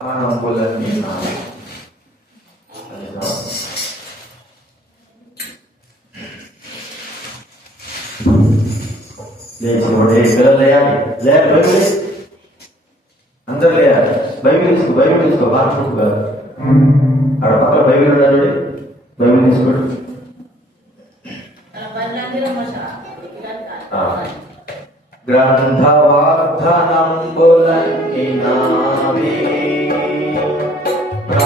ప్రాణములన్నీ నావి. అది కాదు. లేచి ఒకటే పిల్లలు లేయాలి లేక బైబిల్ తీసుకో. అందరు లేయాలి బైబిల్ తీసుకో బైబిల్ తీసుకో బాగా ఆడ పక్కన బైబిల్ ఉన్నది చూడు. బైబిల్ తీసుకోడు ఆ. గ్రంథవార్ధనంబులన్నీ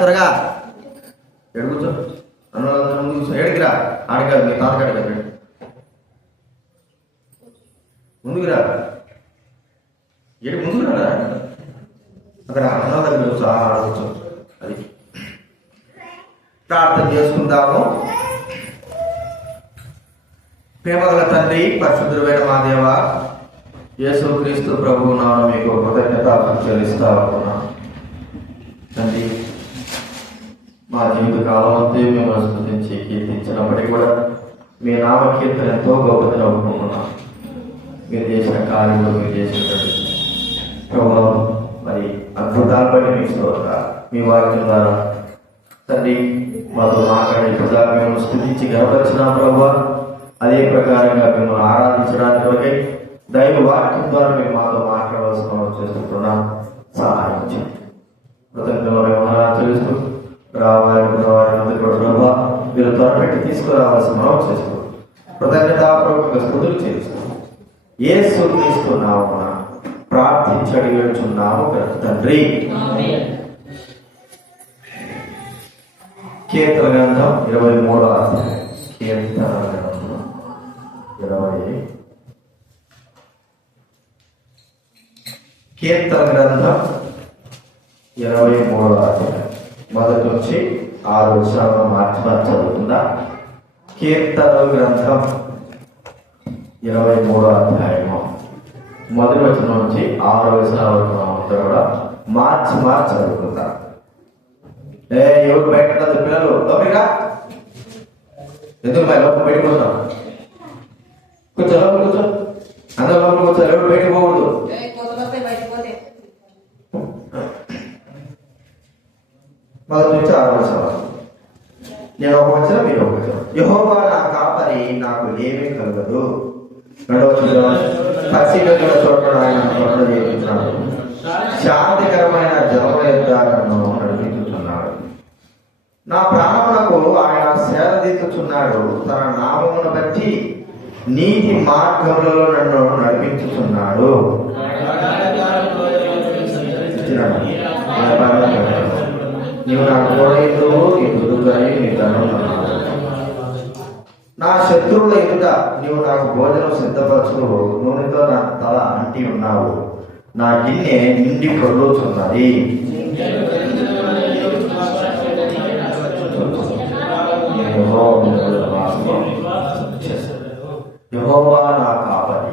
త్వరగా కీర్తన ఎంతో గొప్పతనం ఒప్పుకున్నాం మీరు చేసిన కార్యంలో మీరు చేసినటువంటి ప్రభావం మరి అద్భుతాలు బట్టి మీ స్తోత్ర మీ వాక్యం ద్వారా. తండ్రి మాతో మాట్లాడే ప్రజా మేము స్థుతించి గర్వపరిచినాం ప్రభావ అదే ప్రకారంగా మేము ఆరాధించడానికి ఒకే దైవ వాక్యం ద్వారా మేము మాతో మాట్లాడవలసిన మనం చేస్తున్నాం. సహాయం చేయండి. కృతజ్ఞతలు మేము ఆరాధిస్తూ వారి ప్రభావ మీరు త్వరపెట్టి తీసుకురావాల్సిన చేస్తున్నాం. కృతజ్ఞతాపూర్వకంగా స్థుతులు చేస్తూ ఏ స్థుతిస్తున్నాము ప్రార్థించి అడిగడుచున్నాము తండ్రి. కీర్తన గ్రంథం ఇరవై మూడో అధ్యాయం. కీర్తన గ్రంథం ఇరవై కీర్తన గ్రంథం ఇరవై మూడో అధ్యాయం. మొదటి నుంచి ఆరు విషయాలను మార్చి మార్చి చదువుతుందా కీర్తన గ్రంథం ఇరవై మూడో అధ్యాయము. మొదటి వచ్చిన నుంచి ఆరో వచనం వరకు అంతా కూడా మార్చి మార్చి చదువుకుందాం ఏ ఎవరు బయట ఉండదు పిల్లలు లోపలిగా ఎందుకు మరి లోపల బయటకు వస్తాం కూర్చో లోపల కూర్చో. అందరూ లోపల కూర్చో. ఎవరు బయటకు పోకూడదు. మొదటి నుంచి ఆరో వచనం. నేను ఒక వచ్చిన మీరు ఒక వచ్చిన యహోవా నా కాపరి నాకు ఏమీ కలగదు. రెండవ వచనం పసిగల చోట ఆయన చోట చేయించినాడు శాంతికరమైన జలమ యుద్ధాలను నడిపించుతున్నాడు. నా ప్రాణములకు ఆయన సేదతీర్చుచున్నాడు తన నామమును బట్టి నీతి మార్గములలో నన్ను నడిపించుతున్నాడు. నా నీవు నాకు కోడైదు నీ దుర్గాయి నీ ధనం నా శత్రువుల ఎదుట నీవు నాకు భోజనం సిద్ధపరచును నూనెతో నా తల అంటి ఉన్నావు. నా గిన్నె నిండి పొర్లుచున్నది యహోవా నా కాపరి.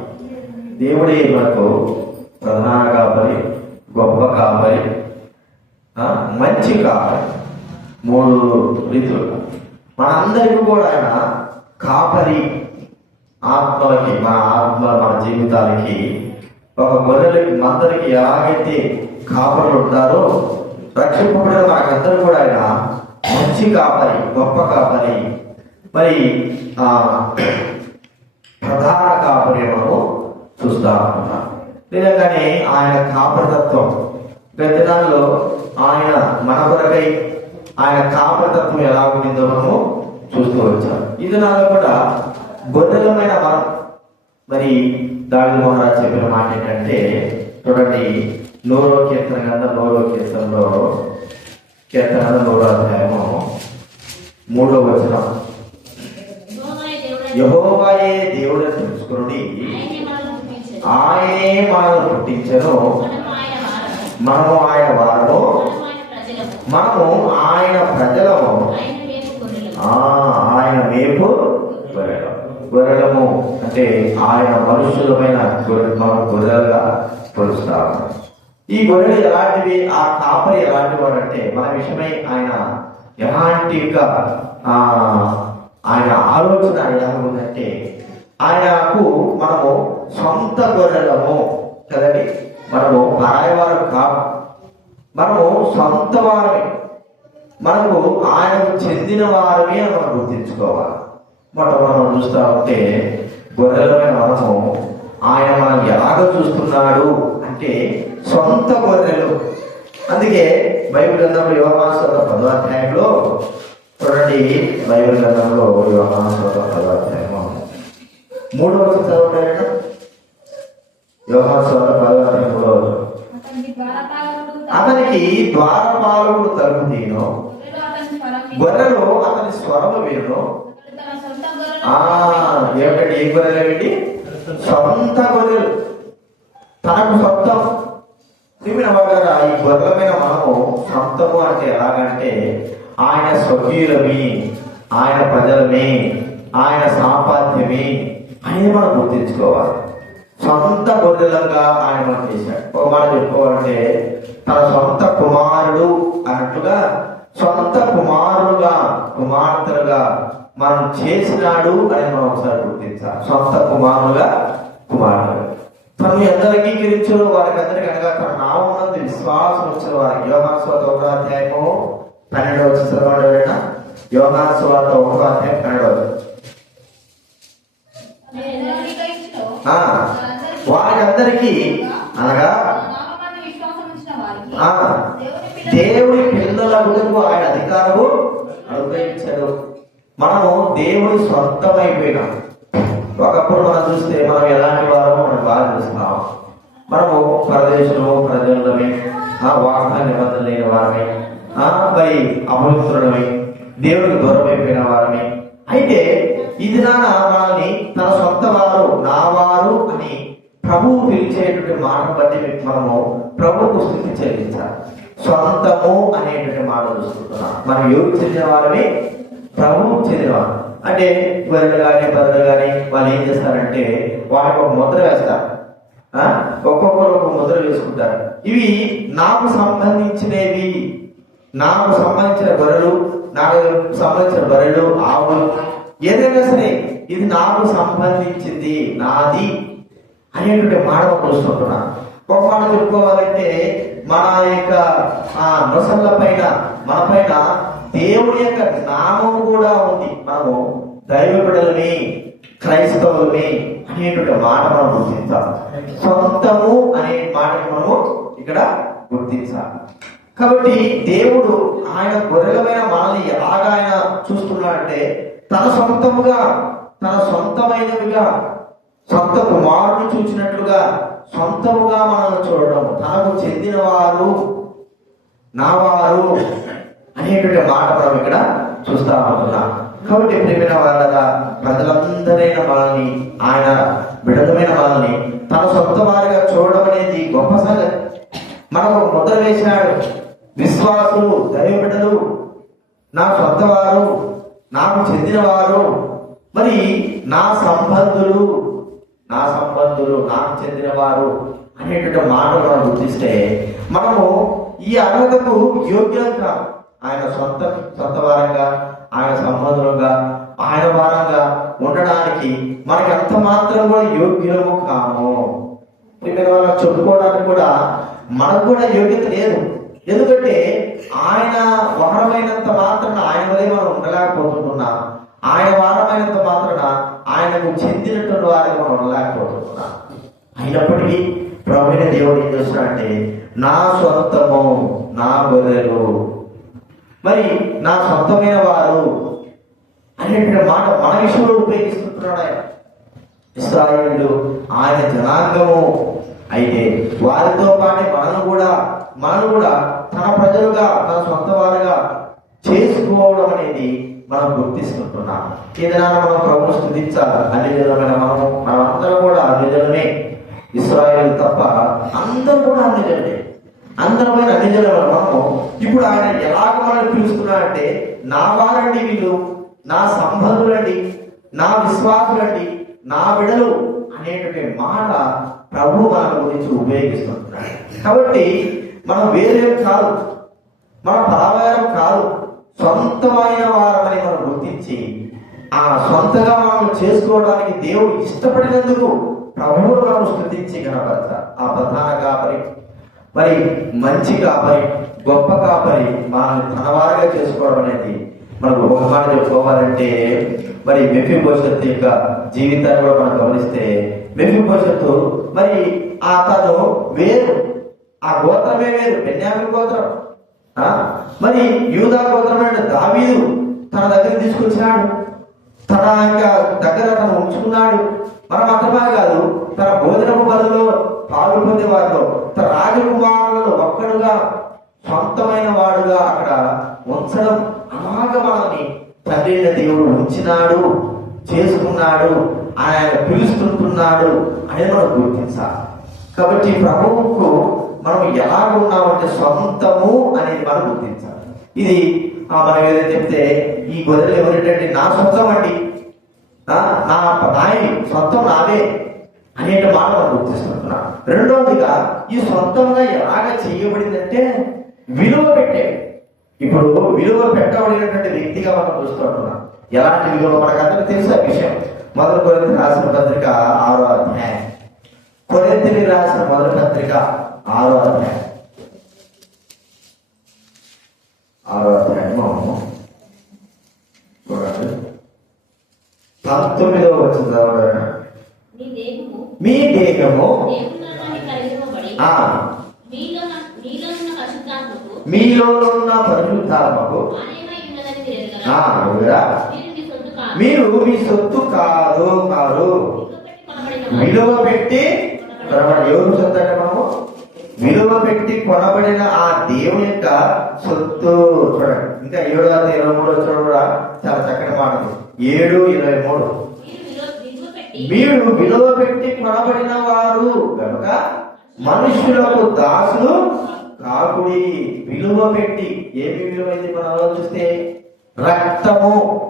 దేవుడే మనకు ప్రధాన కాపరి గొప్ప కాపరి. మంచి కాపరి. మూడు రీతులు మనందరికీ కూడా ఆయన కాపరి ఆత్మలకి మన ఆత్మ మన జీవితాలకి ఒక గొర్రెలకి మందరికి ఎలాగైతే కాపరులు ఉంటారో రక్షింపబడిన మనకందరూ కూడా ఆయన మంచి కాపరి గొప్ప కాపరి. మరి ఆ ప్రధాన కాపరి మనము చూస్తా ఉన్నాం. నిజంగానే ఆయన కాపరితత్వం గత దానిలో ఆయన మన కొరకై ఆయన కాపరితత్వం ఎలా ఉండిందో మనము చూస్తూ వచ్చాం ఇది దినాల్లో కూడా గొర్రెలమైన మనం మరి దావి మహారాజ్ చెప్పిన మాట ఏంటంటే చూడండి నూరో కీర్తన గ్రంథం నూరో కీర్తనలో కీర్తన నూరో అధ్యాయము మూడో వచనం. యహోవాయే దేవుడు తెలుసుకుని ఆయనే మనల్ని పుట్టించను. మనము ఆయన వారము మనము ఆయన ప్రజలము. ఆయన ఆ, ఆయన మేపు గొర్రెలము అంటే ఆయన మనుషులమైన మనం గొర్రెలుగా కొలుస్తాము ఈ గొర్రెలు ఎలాంటివి ఆ కాపరి ఎలాంటి వాడు అంటే మన విషయమై ఆయన ఎలాంటి ఆ, ఆయన ఆలోచన ఎలా ఉందంటే ఆయనకు మనము సొంత గొర్రెలము కదండి? మనము పరాయి వారు మనము సొంత వారమే. మనకు ఆయనకు చెందిన వారమే అని మనం గుర్తించుకోవాలి. మొట్ట మనం చూస్తా ఉంటే గొర్రెలమైన మనము ఆయన మనం ఎలాగ చూస్తున్నాడు అంటే సొంత గొర్రెలు. అందుకే బైబిల్ గ్రంథంలో యోగాశ్వర పదో అధ్యాయంలో చూడండి బైబిల్ గ్రంథంలో యోగాశ్వర పదో అధ్యాయం మూడో వచ్చి చదవండి యోగాశ్వర పదో అధ్యాయం మూడో వచనం. అతనికి ద్వారపాలకుడు అతనికి ద్వారపాలకుడు తలుపు తీయను. గొర్రెలు అతని స్వరం స్వరము విను ఆ ఏమిటంటే ఏ గొర్రెలు ఏమిటి? సొంత గొర్రెలు. తనకు సొంతం. తిమ్మిన వాగారా ఈ గొర్రెల మీద మనము సొంతము అంటే ఎలాగంటే ఆయన స్వకీయులమి ఆయన ప్రజలమే ఆయన సాంపాద్యమే అని మనం గుర్తించుకోవాలి. సొంత గొర్రెలంగా ఆయన మనం చేశాడు. ఒక మాట చెప్పుకోవాలంటే తన సొంత కుమారుడు అన్నట్టుగా సొంత కుమారుడుగా మనం చేసినాడు అని మనం ఒకసారి గుర్తించాలి. సొంత కుమారులుగా కుమారుడు తను ఎంత అంగీకరించారో వారికి అందరికీ అనగా తన నామనందు విశ్వాసం వచ్చిన వారికి యోగాస్వాత ఒక అధ్యాయము పన్నెండవ చదవడం యోగాస్వాత ఒక అధ్యాయం పన్నెండవ వారికి అందరికీ అనగా దేవుడి పిల్లల గురించి ఆయన అధికారము అనుగ్రహించాడు. మనము స్వంతం అయిపోయినాం ఒకప్పుడు మనం చూస్తే మనం ఎలాంటి వారమో మనం బాగా చూస్తున్నాం. మనము ప్రదేశంలో ప్రజలమే ఆ వాహన నిబంధన లేని వారమే. ఆ మరి అపవిత్రులమే. దేవుడికి దూరం అయిపోయిన వారమే. అయితే ఇది నాన్న మనల్ని తన సొంత వారు నా వారు అని ప్రభువు పిలిచేటువంటి మాట బట్టి మనము ప్రభువుకు స్థితి చెల్లించాలి. సొంతము అనేటువంటి మాట చూస్తున్నాం. మనం యోగి చెందిన వారమే ప్రభువుకు చెందినవారు అంటే గొర్రెలు కానీ బర్రెలు కానీ వాళ్ళు ఏం చేస్తారంటే వాళ్ళకి ఒక ముద్ర వేస్తారు. ఒక్కొక్కరు ఒక ముద్ర వేసుకుంటారు. ఇవి నాకు సంబంధించినవి. నాకు సంబంధించిన బర్రెలు నాకు సంబంధించిన బర్రెలు ఆవులు ఏదైనా సరే ఇది నాకు సంబంధించింది నాది అనేటువంటి మాట మనం చూస్తుంటున్నాం ఒక మాట చెప్పుకోవాలంటే మన యొక్క ఆ నొసళ్ళ పైన మన పైన దేవుడి యొక్క నామం కూడా ఉంది. మనము దైవ బిడలని క్రైస్తవులని అనేటువంటి మాట మనం గుర్తించాలి. సొంతము అనే మాటని మనము ఇక్కడ గుర్తించాలి. కాబట్టి దేవుడు ఆయన గొర్రెలమైన మనల్ని ఎలాగా ఆయన చూస్తున్నాడంటే తన సొంతముగా తన సొంతమైనవిగా సొంత కుమారుని చూచినట్లుగా సొంతముగా మనల్ని చూడడం తనకు చెందిన వారు నా వారు అనేటువంటి మాట మనం ఇక్కడ చూస్తా ఉంటున్నాం. కాబట్టి ప్రేమైన వాళ్ళగా ప్రజలందరైన వాళ్ళని ఆయన బిడలమైన వాళ్ళని తన సొంత వారిగా చూడడం అనేది గొప్ప సంగతి. మనకు ముద్ర వేసినాడు విశ్వాసులు దైవ నా సొంత వారు నాకు చెందిన వారు మరి నా సంబంధులు నా సంబంధులు నాకు చెందిన వారు అనేటువంటి మాటలు మనం గుర్తిస్తే మనము ఈ అర్హతకు యోగ్యం కాదు ఆయన సొంత సొంత వారంగా ఆయన సంబంధులుగా ఆయన వారంగా ఉండడానికి మనకి ఎంత మాత్రం కూడా యోగ్యము కాము. ఇక్కడ చెప్పుకోవడానికి కూడా మనకు కూడా యోగ్యత లేదు. ఎందుకంటే ఆయన వారమైనంత మాత్రాన ఆయన వలె మనం ఉండలేకపోతున్నాం. ఆయన వారమైనంత మాత్రాన ఆయనకు చెందినటువంటి వారిని మనం ఉండలేకపోతున్నాం. అయినప్పటికీ ప్రభుత్వ దేవుడు ఏం చేస్తున్నాడంటే నా సొంతము నా గొర్రెలు మరి నా సొంతమైన వారు అనేటువంటి మాట మన విషయంలో ఉపయోగిస్తున్నాడు ఆయన. ఇస్రాయేలు ఆయన జనాంగము అయితే వారితో పాటు మనను కూడా మనను కూడా తన ప్రజలుగా తన సొంత వారుగా చేసుకోవడం అనేది మనం గుర్తిస్తుంటున్నాం. ఏదైనా మనం ప్రభుత్వం స్థుతించాలి. అన్ని జనమైన మనము మనమందరం కూడా అన్ని జనమే ఇస్రాయేల్ తప్ప అందరూ కూడా అన్ని జనమే అందరమైన అన్ని జనుల మనము ఇప్పుడు ఆయన ఎలాగ మనం పిలుస్తున్నారంటే నా వారండి వీళ్ళు నా సంబంధులండి నా విశ్వాసులండి నా విడలు అనేటువంటి మాట ప్రభు మన గురించి ఉపయోగిస్తుంటున్నాడు. కాబట్టి మనం వేరే కాదు మన పరవారం కాదు సొంతమైన వారమని మనం గుర్తించి ఆ సొంతగా మనం చేసుకోవడానికి దేవుడు ఇష్టపడినందుకు ప్రభువును మనం స్థుతించి కనబడత ఆ ప్రధాన కాపరి మరి మంచి కాపరి గొప్ప కాపరి మనల్ని తనవారుగా చేసుకోవడం అనేది మనకు ఒక చెప్పుకోవాలంటే మరి మెఫి భవిష్యత్తు యొక్క జీవితాన్ని కూడా మనం గమనిస్తే మెఫి భవిష్యత్తు మరి ఆ తను వేరు ఆ గోత్రమే వేరు బెన్యామి గోత్రం. ఆ? మరి యూదా గోత్రమైన దావీదు తన దగ్గర తీసుకొచ్చినాడు. తన యొక్క దగ్గర తను ఉంచుకున్నాడు. మనం మాత్రమే కాదు తన భోజనపు బదులు పాలు పొందే వారిలో తన ఒక్కడుగా సొంతమైన వాడుగా అక్కడ ఉంచడం అలాగ తండ్రి దేవుడు ఉంచినాడు చేసుకున్నాడు ఆయన పిలుస్తుంటున్నాడు అని మనం గుర్తించాలి. కాబట్టి ప్రభువుకు మనం ఎలా ఉన్నామంటే సొంతము అనేది మనం గుర్తించాలి. ఇది మనం ఏదైతే చెప్తే ఈ గొర్రెలు ఎవరేంటంటే నా సొంతం అండి. ఆ, నా నాయి సొంతం నావే అనేట మాట గుర్తిస్తున్నా రెండవదిగా ఈ సొంతంగా ఎలాగ చేయబడిందంటే విలువ పెట్టే. ఇప్పుడు విలువ పెట్టబడినటువంటి వ్యక్తిగా మనం చూస్తుంటున్నాం ఎలాంటి విలువ మనకందరికీ తెలుసు ఆ విషయం. మొదటి కొరింత రాసిన పత్రిక ఆరో అధ్యాయం. కొరింథీని రాసిన మొదటి పత్రిక ఆరో అధ్యాయం. ఆరో అధ్యాయము చూడండి. పంతొమ్మిదవ వచ్చిన చదవడం మీ దేహము మీలో ఉన్న పరిశుద్ధాత్మకు మీరు మీ సొత్తు కాదు. కాదు విలువ పెట్టి ఎవరు సొత్తు అంటే మనము? విలువ పెట్టి కొనబడిన ఆ దేవుని యొక్క సొత్తు. చూడండి. ఇంకా ఏడు వందల ఇరవై మూడు వచ్చిన కూడా చాలా చక్కని మాట. ఏడు ఇరవై మూడు. మీరు విలువ పెట్టి కొనబడిన వారు కనుక మనుషులకు దాసులు కాకుడి విలువ పెట్టి ఏమి విలువైంది మనం ఆలోచిస్తే? రక్తము.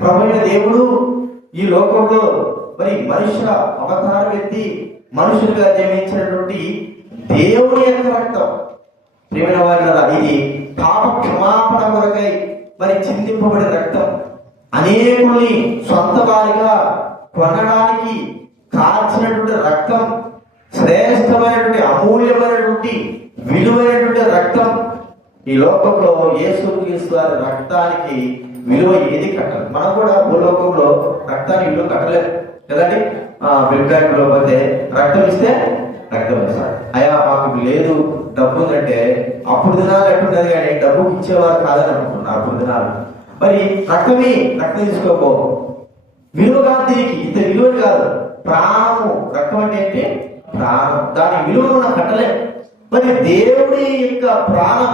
ప్రభుత్వ దేవుడు ఈ లోకంలో మరి మనుషుల అవతారం ఎత్తి మనుషులుగా జన్మించినటువంటి దేవుని యొక్క రక్తం. ప్రేమ వారి ఇది పాప క్షమాపణ కొరకై మరి చిందింపబడిన రక్తం. అనేకుల్ని సొంత వారిగా కొనడానికి కాల్చినటువంటి రక్తం శ్రేష్టమైనటువంటి అమూల్యమైనటువంటి విలువైనటువంటి రక్తం ఈ లోకంలో యేసుక్రీస్తు వారి రక్తానికి విలువ ఏది కట్టాలి మనం కూడా భూలోకంలో రక్తానికి విలువ కట్టలేదు కదండి? బ్లడ్ బ్యాంక్లో పోతే రక్తం ఇస్తే రక్తం ఇస్తారు. అయ్యా మాకు లేదు డబ్బు ఉందంటే అప్పుడు దినాలు ఎట్టున్నది కానీ డబ్బు ఇచ్చేవారు కాదని అనుకుంటున్నా అప్పుడు దినాలు మరి రక్తమే రక్తం తీసుకోపో విలువగా దీనికి ఇంత విలువ కాదు. ప్రాణము. రక్తం అంటే ఏంటి? ప్రాణం. దాని విలువ మనం కట్టలే. మరి దేవుడి యొక్క ప్రాణం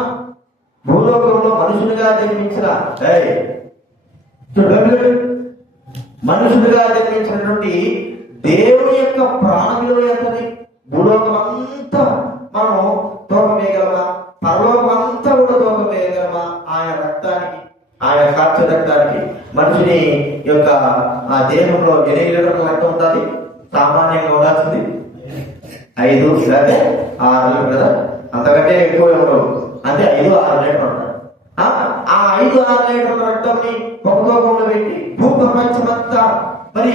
భూలోకంలో మనుషులుగా జన్మించిన ఏయ్, మనుషులుగా జన్మించినటువంటి దేవుని యొక్క ప్రాణ విలువ ఎంతది? భూలోకం అంతా మనం తోక వేయగలమా పరలోకం అంతా కూడా తోక వేయగలమా ఆయన రక్తానికి ఆయన కార్చ రక్తానికి మనిషిని యొక్క ఆ దేహంలో ఎన్ని లీటర్లు రక్తం ఉంటుంది? సామాన్యంగా ఉండాల్సింది ఐదు ఇలాగే ఆరు లీటర్ కదా? అంతకంటే ఎక్కువ ఉండవు అంటే ఐదు ఆరు లీటర్లు ఉంటాయి. ఆ ఆ ఐదు ఆరు లీటర్ల రక్తాన్ని ఒకటోకంలో పెట్టి భూ ప్రపంచమంతా మరి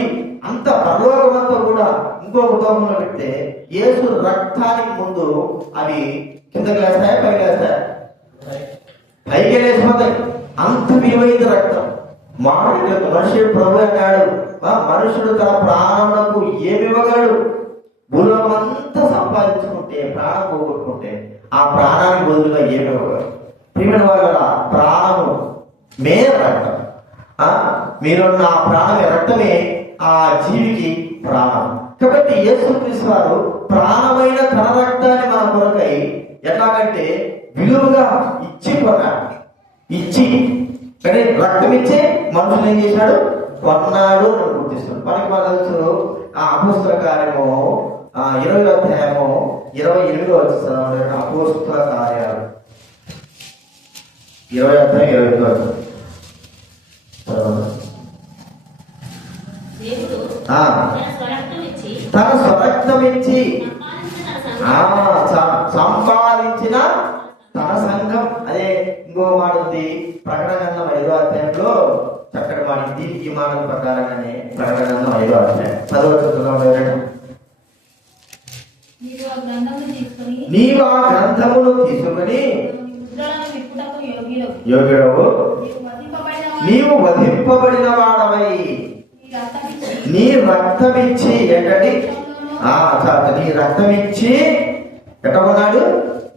అంత పరలోకమంతా కూడా ఇంకొక తోకంలో పెడితే యేసు రక్తానికి ముందు అవి కిందకి లేస్తాయా? పైకి లేస్తాయా? పైకి లేచిపోతాయి. అంత విలువైన రక్తం. మామిడి యొక్క మనిషి ప్రభు అన్నాడు ఆ మనుషుడు తన ప్రాణములకు ఏమి ఇవ్వగలడు? భూలోకం అంతా సంపాదించుకుంటే ప్రాణం పోగొట్టుకుంటే ఆ ప్రాణానికి బదులుగా ఏమి ఇవ్వగలడు? ప్రియమైన వాళ్ళ ప్రాణము మే రక్తం. ఆ మీరున్న ఆ ప్రాణమే రక్తమే ఆ జీవికి ప్రాణం. కాబట్టి యేసుక్రీస్తు వారు ప్రాణమైన తన రక్తాన్ని మన కొరకై ఎట్లాగంటే విలువగా ఇచ్చి కొన్నాడు. ఇచ్చి కానీ రక్తం ఇచ్చే మనుషులు ఏం చేశాడు? కొన్నాడు అని గుర్తిస్తాడు మనకి మన తెలుసు ఆ అపుస్తల కార్యము ఆ, ఇరవై అధ్యాయము ఇరవై ఎనిమిదో వచ్చిన అపోస్తుల కార్యాలు. ఇరవై అధ్యాయం ఇరవై ఎనిమిదో వచ్చిన తన స్వరక్తం ఇచ్చి సంపాదించిన తన ఆ, సంఘం. స- సంపాదించిన తన సంఘం. అదే ఇంకో మాట ఉంది ప్రకటన ఐదో అధ్యాయంలో చక్కటి మాట దీనికి ఈ మాట ప్రకారంగానే ప్రకటన ఐదో అధ్యాయం చదవచ్చు నీవు ఆ గ్రంథమును తీసుకుని యోగుడవు నీవు వధింపబడిన వాడవై. నీ రక్తమిచ్చి ఏంటండి. నీ రక్తమిచ్చి ఎట్టమన్నాడు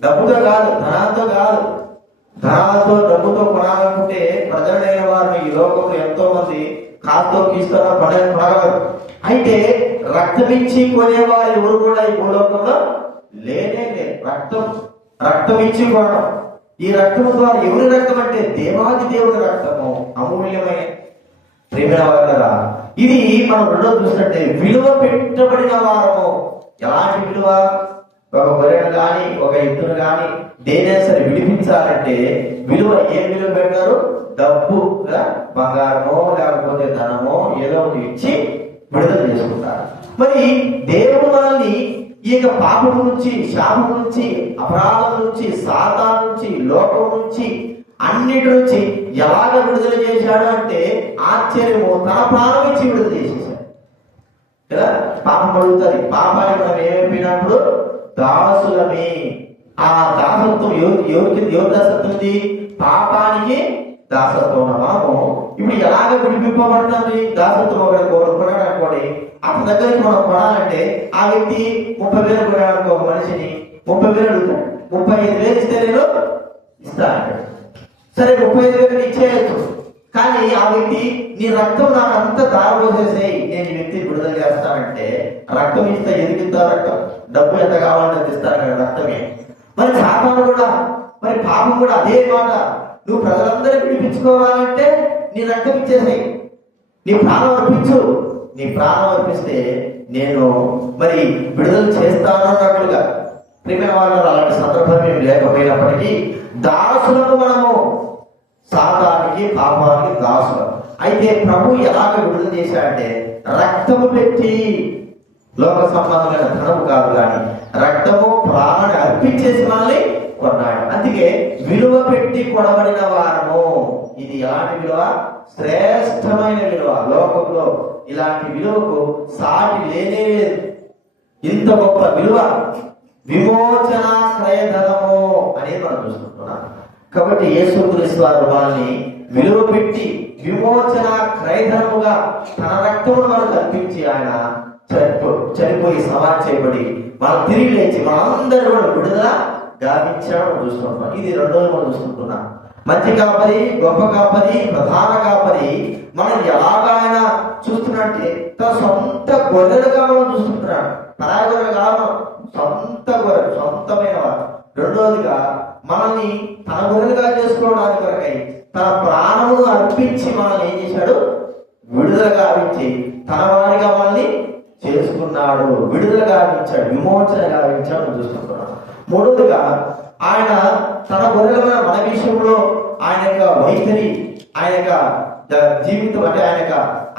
డబ్బుతో కాదు ధనాలతో కాదు ధనాలతో డబ్బుతో కొనాలనుకుంటే ప్రజలైన వారిని ఈ లోకంలో ఎంతో మంది కాస్తో కీస్తారో పడని పడగలరు. అయితే రక్తమిచ్చి కొనేవారు ఎవరు కూడా ఈ భూలోకంలో లేనే లేదు రక్తం రక్తం ఇచ్చి కొనడం. ఈ రక్తం ద్వారా ఎవరి రక్తం అంటే దేవాది దేవుడి రక్తము. అమూల్యమైన ప్రేమైన కదా ఇది మనం రెండో చూసినట్టే విలువ పెట్టబడిన వారము. ఎలాంటి విలువ? ఒక గొర్రెను కానీ ఒక ఎత్తును కానీ దేనైనా సరే విడిపించాలంటే విలువ ఏం విలువ పెట్టారు డబ్బు బంగారమో లేకపోతే ధనమో ఏదో ఒకటి ఇచ్చి విడుదల చేసుకుంటారు. మరి దేవుడు మనల్ని ఈ యొక్క పాపం నుంచి శాపం నుంచి అపరాధం నుంచి సాతా నుంచి లోకం నుంచి అన్నిటి నుంచి ఎలాగ విడుదల చేశాడు అంటే ఆశ్చర్యము తన ప్రాణం ఇచ్చి విడుదల చేసేసాడు కదా? పాపం అడుగుతుంది. పాపానికి మనం ఏమైపోయినప్పుడు దాసులమే. ఆ దాసత్వం ఎవరికి ఎవరికి ఎవరి దాసత్వం ఉంది? పాపానికి దాసత్వం ఉన్న మనము ఇప్పుడు ఎలాగ విడిపింపబడుతుంది? దాసత్వం ఒకటి కోరుకున్నాడు అనుకోండి. అతని దగ్గరికి మనం కొనాలంటే ఆ వ్యక్తి ముప్పై వేలు కొనాడు ఒక మనిషిని. ముప్పై వేలు అడుగుతాడు. ముప్పై ఐదు వేలు ఇస్తే నేను ఇస్తాను సరే ముప్పై ఐదు వేలు ఇచ్చేయచ్చు. కానీ ఆ వ్యక్తి నీ రక్తం నాకు అంత దారబోసేసేయి ఇస్తారంటే రక్తం ఇస్తే ఎందుకు ఇస్తారు రక్తం? డబ్బు ఎంత కావాలంటే ఇస్తారు కదా రక్తమే. మరి సాతాను కూడా మరి పాపం కూడా అదే మాట. నువ్వు ప్రజలందరూ పిలిపించుకోవాలంటే నీ రక్తం ఇచ్చేసాయి. నీ ప్రాణం అర్పించు. నీ ప్రాణం అర్పిస్తే నేను మరి విడుదల చేస్తాను అన్నట్లుగా. ప్రియమైన వాళ్ళు అలాంటి సందర్భం ఏమి లేకపోయినప్పటికీ దాసులకు మనము. సాతానికి పాపానికి దాసులు. అయితే ప్రభు ఎలాగ విడుదల చేశాడంటే రక్తము పెట్టి లోక సంబంధమైన ధనము కాదు కానీ రక్తము ప్రాణాన్ని అర్పించేసి మనల్ని కొన్నాడు. అందుకే విలువ పెట్టి కొనబడిన వారము. ఇది ఎలాంటి విలువ? శ్రేష్టమైన విలువ. లోకంలో ఇలాంటి విలువకు సాటి లేనే లేదు. ఇంత గొప్ప విలువ విమోచన క్రయధనము అనేది మనం చూసుకుంటున్నాం. కాబట్టి యేసుక్రీస్తు వారు వాళ్ళని విలువ పెట్టి విమోచన క్రయధనముగా తన రక్తమును మనకు అర్పించి ఆయన చనిపో చనిపోయి సమాధి చేయబడి మనం తిరిగి లేచి మనందరూ కూడా విడుదల గావించడం చూస్తుంటున్నాం ఇది రెండోది మనం చూస్తుంటున్నాం మంచి కాపరి గొప్ప కాపరి ప్రధాన కాపరి మనం ఎలాగా ఆయన చూస్తున్నట్టే తన సొంత గొర్రెలుగా మనం చూస్తుంటున్నాడు పరాయి గొర్రెలు కాదు సొంత గొర్రె సొంతమైన వారు. రెండోదిగా మనల్ని తన గొర్రెలుగా చేసుకోవడానికి కొరకై తన ప్రాణమును అర్పించి మనల్ని ఏం చేశాడు? విడుదల గావించి తన వారిగా మనల్ని చేసుకున్నాడు. విడుదల గావించాడు విమోచన గావించాడు మనం చూస్తున్నాం మూడోదిగా ఆయన తన గొర్రెల మన విషయంలో ఆయన యొక్క వైఖరి ఆయన యొక్క జీవితం అంటే ఆయన యొక్క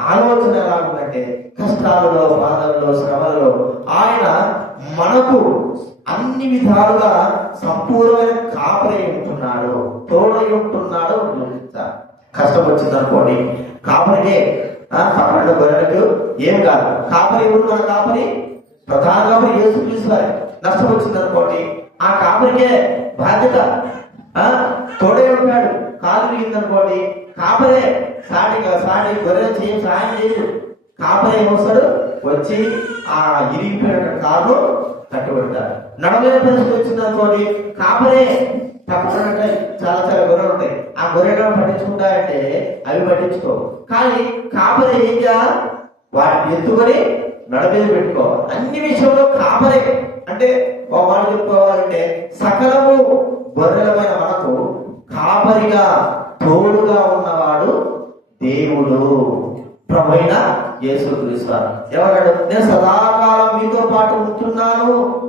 ఆలోచన ఎలా ఉందంటే కష్టాలలో బాధలలో శ్రమలలో ఆయన మనకు అన్ని విధాలుగా సంపూర్ణమైన కాపరే ఉంటున్నాడు తోడై ఉంటున్నాడు గుర్తించాలి. కష్టం వచ్చింది అనుకోండి కాపరికే ఆ, గొర్రెలకు ఏం కాదు. కాపరి ఎవరు మన కాపరి? ప్రధాన కాపరి ఏసు వారి. నష్టం వచ్చింది అనుకోండి ఆ కాపరికే బాధ్యత ఆ, తోడే ఉంటాడు. కాలు విరిగింది అనుకోండి కాపరే సాటి సాటి గొర్రె చేయి సాయం చేయదు కాపరే ఏమొస్తాడు? వచ్చి ఆ ఇరిగిపోయిన కారు కట్టుబడతాడు నడవే పరిస్థితి వచ్చింది అనుకోండి కాపరే తప్పకుండా చాలా చాలా గొర్రెలు ఉంటాయి. ఆ గొర్రెలను పట్టించుకుంటాయంటే అవి పట్టించుకో. కానీ కాపరే ఏం చేయాలి? వాటిని ఎత్తుకొని నడమీద పెట్టుకోవాలి. అన్ని విషయంలో కాపరే. అంటే ఒక మాట చెప్పుకోవాలంటే సకలము గొర్రెలమైన మనకు కాపరిగా తోడుగా ఉన్నవాడు దేవుడు. ప్రమైన యేసు క్రీస్తు ఎవరాడు? నేను సదాకాలం మీతో పాటు ఉంటున్నాను.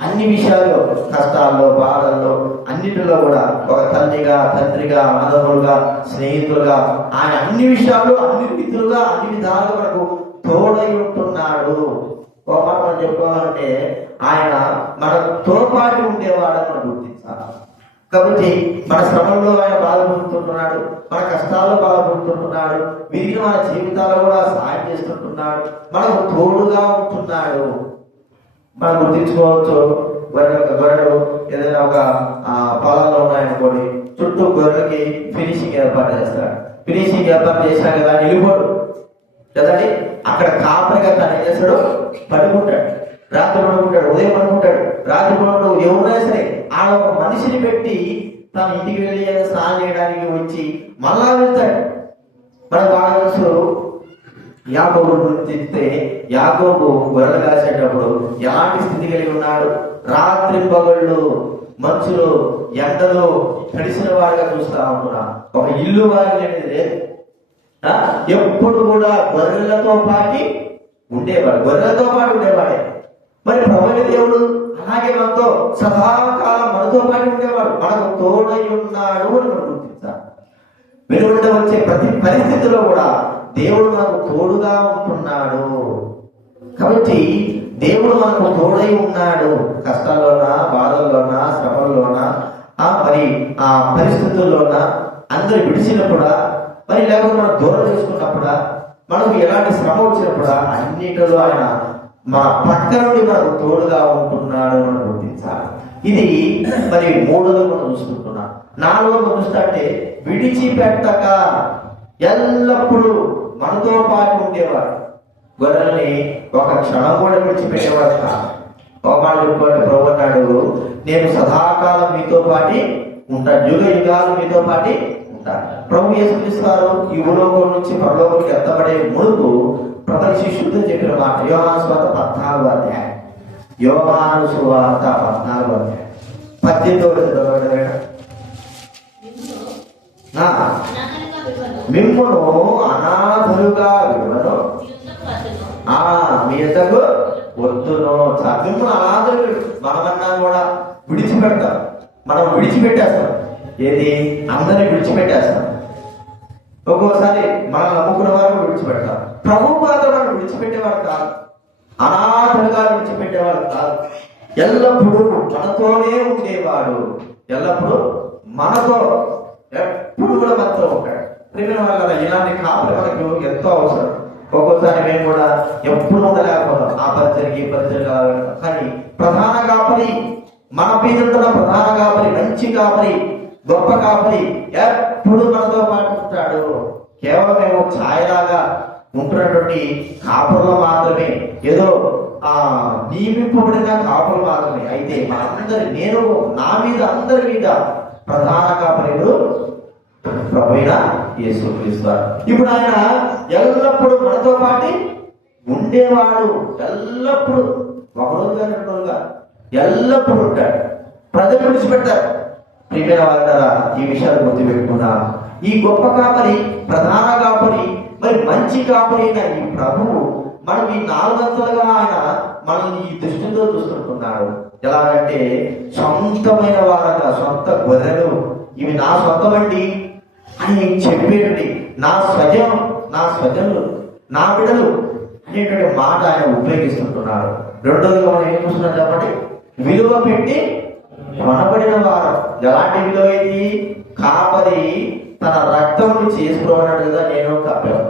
అన్ని విషయాల్లో కష్టాల్లో బాధల్లో అన్నిటిలో కూడా ఒక తల్లిగా తండ్రిగా అన్నదమ్ములుగా స్నేహితులుగా ఆయన అన్ని విషయాల్లో అన్ని రీతులుగా అన్ని విధాలుగా మనకు తోడై ఉంటున్నాడు. ఒక మనం చెప్పుకోవాలంటే ఆయన మనకు తోపాటు ఉండేవాడని మనం గుర్తించాలి. కాబట్టి మన శ్రమంలో ఆయన బాధపడుతుంటున్నాడు మన కష్టాల్లో బాధపడుతుంటున్నాడు విరిగిన మన జీవితాల్లో కూడా సహాయం చేస్తుంటున్నాడు మనకు తోడుగా ఉంటున్నాడు. మనం గుర్తించుకోవచ్చు గొర్రె గొర్రెలు ఏదైనా ఒక ఆ, పొలాల్లో ఉన్నాయనుకోండి చుట్టూ గొర్రెలకి ఫినిషింగ్ ఏర్పాటు చేస్తాడు ఫినిషింగ్ ఏర్పాటు చేసినా కదా నిలిపోడు కదండి అక్కడ కాపరిగా తను ఏం చేస్తాడు పడుకుంటాడు రాత్రి పడుకుంటాడు ఉదయం పడుకుంటాడు. రాత్రి పడుకుంటాడు ఎవరైనా సరే ఆడ ఒక మనిషిని పెట్టి తన ఇంటికి వెళ్ళి స్నానం చేయడానికి వచ్చి మళ్ళా వెళ్తాడు. మనకు బాగా తెలుసు యాకోబు చెప్తే యాకోబు గొర్రెలు కాసేటప్పుడు ఎలాంటి స్థితి కలిగి ఉన్నాడు? రాత్రి పగళ్ళు మనుషులు ఎండలో తడిసిన వారిగా చూస్తా ఉంటున్నా ఒక ఇల్లు వారి అనేది లేదు ఎప్పుడు కూడా గొర్రెలతో పాటి ఉండేవాడు గొర్రెలతో పాటు ఉండేవాడే. మరి ప్రభుత్వ దేవుడు అలాగే మనతో సదాకాలం మనతో పాటు ఉండేవాడు. మనకు తోడై ఉన్నాడు అని మనం గుర్తించాలి. వెలువడ వచ్చే ప్రతి పరిస్థితిలో కూడా దేవుడు మనకు తోడుగా ఉంటున్నాడు. కాబట్టి దేవుడు మనకు తోడై ఉన్నాడు. కష్టాల్లోనా బాధల్లోనా శ్రమల్లోనా ఆ మరి ఆ పరిస్థితుల్లోనా అందరు విడిచినప్పుడా? మరి లేకపోతే మనం దూరం చేసుకున్నప్పుడా? మనకు ఎలాంటి శ్రమ వచ్చినప్పుడా? అన్నిటిలో ఆయన మా పక్క నుండి మనకు తోడుగా ఉంటున్నాడు అని గుర్తించాలి. ఇది మరి మూడోది మనం చూసుకుంటున్నాం. నాలుగో మనం చూస్తే విడిచిపెట్టక ఎల్లప్పుడూ మనతో పాటు ఉండేవాడు గొర్రెల్ని ఒక క్షణం కూడా విడిచిపెట్టేవాడు కాదు. ఒక మాట చెప్పుకోండి ప్రభు అన్నాడు నేను సదాకాలం మీతో పాటి ఉంటాను యుగ యుగాలు మీతో పాటి ఉంటాను ప్రభు యేసుక్రీస్తారు ఈ భూలోకం నుంచి పరలోకంకి ఎత్తబడే మునుపు ప్రతి శిష్యుడితో చెప్పిన మాట యోహాను స్వాత పద్నాలుగు అధ్యాయం. యోహాను సువార్త పద్నాలుగు అధ్యాయం. పద్దెనిమిది చదవడం. మిమ్మును అనాథులుగా విడవను. ఆ మీ యొద్దకు వద్దును. చ- మిమ్మల్ని అనాథులు మనమన్నా కూడా విడిచిపెడతాం. మనం విడిచిపెట్టేస్తాం. ఏది? అందరిని విడిచిపెట్టేస్తాం. ఒక్కోసారి మనం నమ్ముకున్న వారు విడిచిపెడతాం. ప్రభు మాత్రం మనం విడిచిపెట్టేవాడు కాదు. అనాథులుగా విడిచిపెట్టేవాడు కాదు. ఎల్లప్పుడూ మనతోనే ఉండేవాడు. ఎల్లప్పుడూ మనతో ఎప్పుడు కూడా మనతో ఉంటాడు. ప్రియమైన వాళ్ళ ఇలాంటి కాపులు మనకు ఎంతో అవసరం. ఒక్కోసారి మేము కూడా ఎప్పుడు ఉండలేకపోతాం. ఆ పరిచయం ఈ పరిచయం కానీ ప్రధాన కాపరి మన మీద ప్రధాన కాపరి మంచి కాపరి గొప్ప కాపరి ఎప్పుడు మనతో పాటు ఉంటాడు. కేవలం మేము ఛాయలాగా ఉంటున్నటువంటి కాపురులు మాత్రమే ఏదో ఆ నియమింపబడిన కాపులు మాత్రమే. అయితే మనందరి నేను నా మీద అందరి మీద ప్రధాన కాపరి ఎవరు? ప్రభుైన ఇప్పుడు ఆయన ఎల్లప్పుడూ మనతో పాటి ఉండేవాడు. ఎల్లప్పుడూ. ఒకరోజు కానీ ఎల్లప్పుడూ ఉంటాడు. ప్రజలు విడిచిపెట్టారు ప్రియమైన వాళ్ళారా ఈ విషయాలు గుర్తుపెట్టుకున్నా ఈ గొప్ప కాపరి ప్రధాన కాపరి మరి మంచి కాపరి అయిన ఈ ప్రభువు మనం ఈ నాలుగంతలుగా ఆయన మనల్ని ఈ దృష్టితో చూస్తుంటున్నాడు ఎలాగంటే సొంతమైన వారంగా సొంత గొర్రెలు. ఇవి నా సొంతమండి అని చెప్పేటండి నా స్వజం నా స్వజనులు నా బిడ్డలు అనేటువంటి మాట ఆయన ఉపయోగిస్తుంటున్నారు. రెండోదిగా మనం ఏం చూస్తున్నాం చెప్పండి? విలువ పెట్టి కొనబడిన వారు. ఎలాంటి విలువ ఇది? కాపరి తన రక్తం చేసుకున్నాడు కదా నేను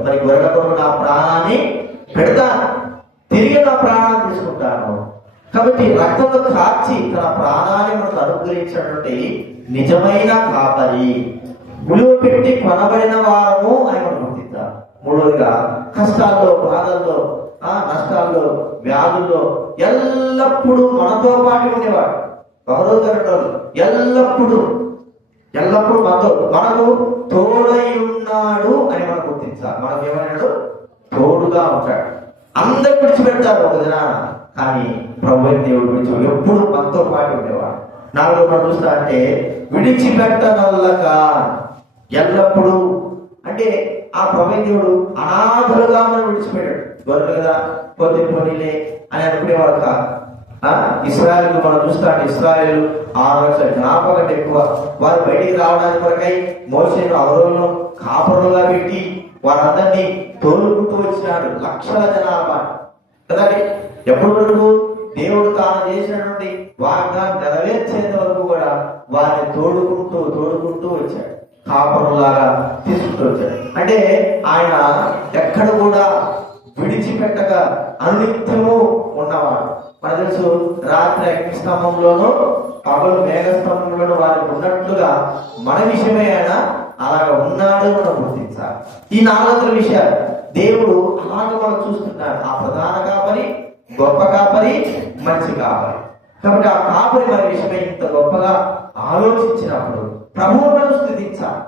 మరి గొర్రెల కొరకు నా ప్రాణాన్ని పెడతాను. తిరిగి నా ప్రాణాన్ని తీసుకుంటాను. కాబట్టి రక్తంలో కాచి తన ప్రాణాన్ని మనకు అనుగ్రహించినటువంటి నిజమైన కాపరి. విలువ పెట్టి కొనబడిన వారము అని మనం గుర్తిద్దాం మూడవదిగా కష్టాల్లో బాధల్లో ఆ నష్టాల్లో వ్యాధుల్లో ఎల్లప్పుడూ మనతో పాటు ఉండేవాడు. ఒకరోజు రెండు ఎల్లప్పుడూ ఎల్లప్పుడూ మనతో మనకు తోడై ఉన్నాడు అని మనం గుర్తించాలి మనకు ఏమన్నాడు తోడుగా ఉంటాడు. అందరు విడిచిపెడతారు ఒక దిన కానీ ప్రభు దేవుడు విడిచి ఎప్పుడు మనతో పాటు ఉండేవాడు. నాలుగో మనం చూస్తా అంటే విడిచిపెట్టనల్లక ఎల్లప్పుడూ. అంటే ఆ ప్రభు అనాథలుగా మనం విడిచిపెట్టాడు. గొర్రెలు కదా? పోతే పోనీలే అని అనుకునేవాడు కాదు ఆ, మనం చూస్తాం ఇస్రాయల్ ఆరు లక్షల జ్ఞాపకం ఎక్కువ. వారు బయటికి రావడానికి కొరకై మోసేను అవరోలను కాపురులుగా పెట్టి వారందరినీ తోలుకుంటూ వచ్చినాడు. లక్షల జనాభా. కదండి ఎప్పటి వరకు? దేవుడు తాను చేసినటువంటి వాగ్దానం నెరవేర్చేంత వరకు కూడా వారిని తోడుకుంటూ తోడుకుంటూ వచ్చాడు. కాపురులాగా తీసుకుంటూ వచ్చాడు. అంటే ఆయన ఎక్కడ కూడా విడిచిపెట్టక అనునిత్యము ఉన్నవాడు. మన తెలుసు రాత్రి అగ్నిస్తంభంలోను పగలు మేఘస్తంభంలోను వారు ఉన్నట్లుగా మన విషయమే ఆయన అలాగ ఉన్నాడు మనం గుర్తించాలి. ఈ నాలుగు విషయాలు దేవుడు అలాగ మనం చూస్తున్నాడు. ఆ ప్రధాన కాపరి గొప్ప కాపరి మంచి కాపరి. కాబట్టి ఆ కాపరి మన విషయమై ఇంత గొప్పగా ఆలోచించినప్పుడు ప్రభువులను స్థుతించాలి.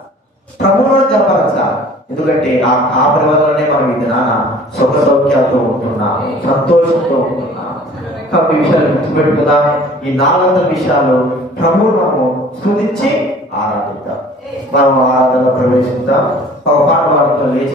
ప్రభువులను గర్వపరచాలి ఎందుకంటే ఆ కాపరి వల్లనే మనం ఇది నాన్న సుఖ సౌఖ్యాలతో ఉంటున్నాం. సంతోషంతో ఉంటున్నాం. కాబట్టి విషయాలు గుర్తుపెట్టుకుందాం. ఈ నాలుగు విషయాలు ప్రభువులను స్థుతించి ఆరాధిద్దాం. మనం ఆరాధన ప్రవేశిద్దాం. ఒక పాట వారితో లేచి